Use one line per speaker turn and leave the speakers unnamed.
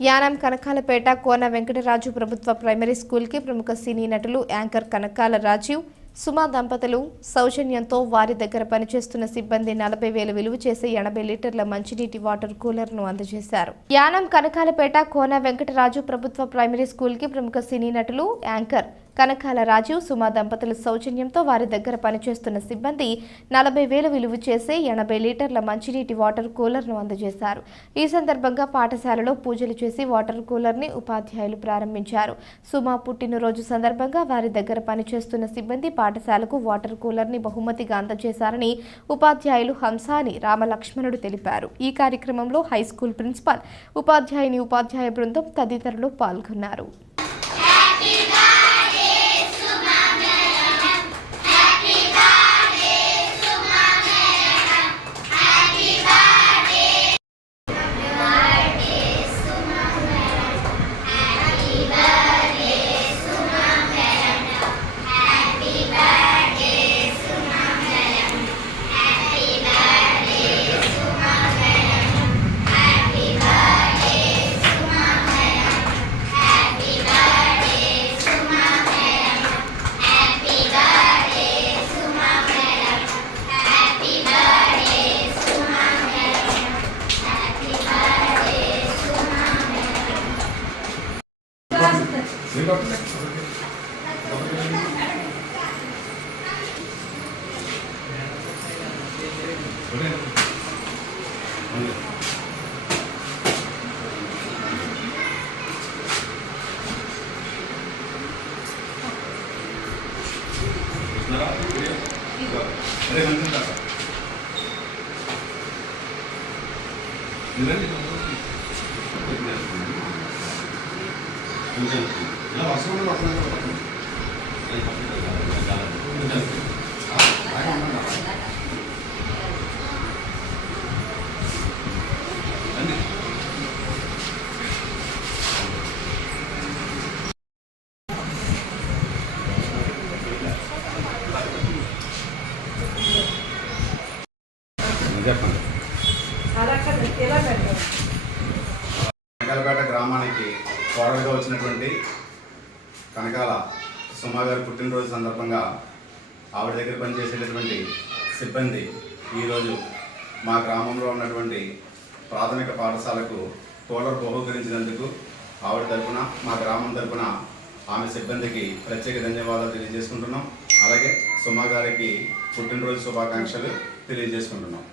యానం కనకాలపేట కోన వెంకటరాజు ప్రభుత్వ ప్రైమరీ స్కూల్కి ప్రముఖ సినీ నటులు యాంకర్ కనకాల రాజీవ్ సుమా దంపతులు సౌజన్యంతో వారి దగ్గర పనిచేస్తున్న సిబ్బంది నలభై వేలు విలువ చేసే ఎనభై లీటర్ల మంచినీటి వాటర్ కూలర్ను అందజేశారు. యానం కనకాలపేట కోన వెంకటరాజు ప్రభుత్వ ప్రైమరీ స్కూల్కి ప్రముఖ సినీ నటులు యాంకర్ కనకాల రాజీవ్ సుమా దంపతుల సౌజన్యంతో వారి దగ్గర పనిచేస్తున్న సిబ్బంది నలభై వేలు విలువ చేసే ఎనభై లీటర్ల మంచినీటి వాటర్ కూలర్ను అందజేశారు. ఈ సందర్భంగా పాఠశాలలో పూజలు చేసి వాటర్ కూలర్ని ఉపాధ్యాయులు ప్రారంభించారు. సుమా పుట్టినరోజు సందర్భంగా వారి దగ్గర పనిచేస్తున్న సిబ్బంది పాఠశాలకు వాటర్ కూలర్ని బహుమతిగా అందజేశారని ఉపాధ్యాయులు హంసాని రామలక్ష్మణుడు తెలిపారు. ఈ కార్యక్రమంలో హై స్కూల్ ప్రిన్సిపాల్ ఉపాధ్యాయుని ఉపాధ్యాయ బృందం తదితరులు పాల్గొన్నారు.
అరే మంచిది కాక నిరండి కొంచెం ఇలా వర్షం చెప్పండి. కనకాలపేట గ్రామానికి కోడలుగా వచ్చినటువంటి కనకాల సుమా గారి పుట్టినరోజు సందర్భంగా ఆవిడ దగ్గర పనిచేసేటటువంటి సిబ్బంది ఈరోజు మా గ్రామంలో ఉన్నటువంటి ప్రాథమిక పాఠశాలకు కూలర్ బహుకరించినందుకు ఆవిడ తరపున మా గ్రామం తరపున ఆమె సిబ్బందికి ప్రత్యేక ధన్యవాదాలు తెలియజేసుకుంటున్నాం. అలాగే సుమా గారికి పుట్టినరోజు శుభాకాంక్షలు తెలియజేసుకుంటున్నాం.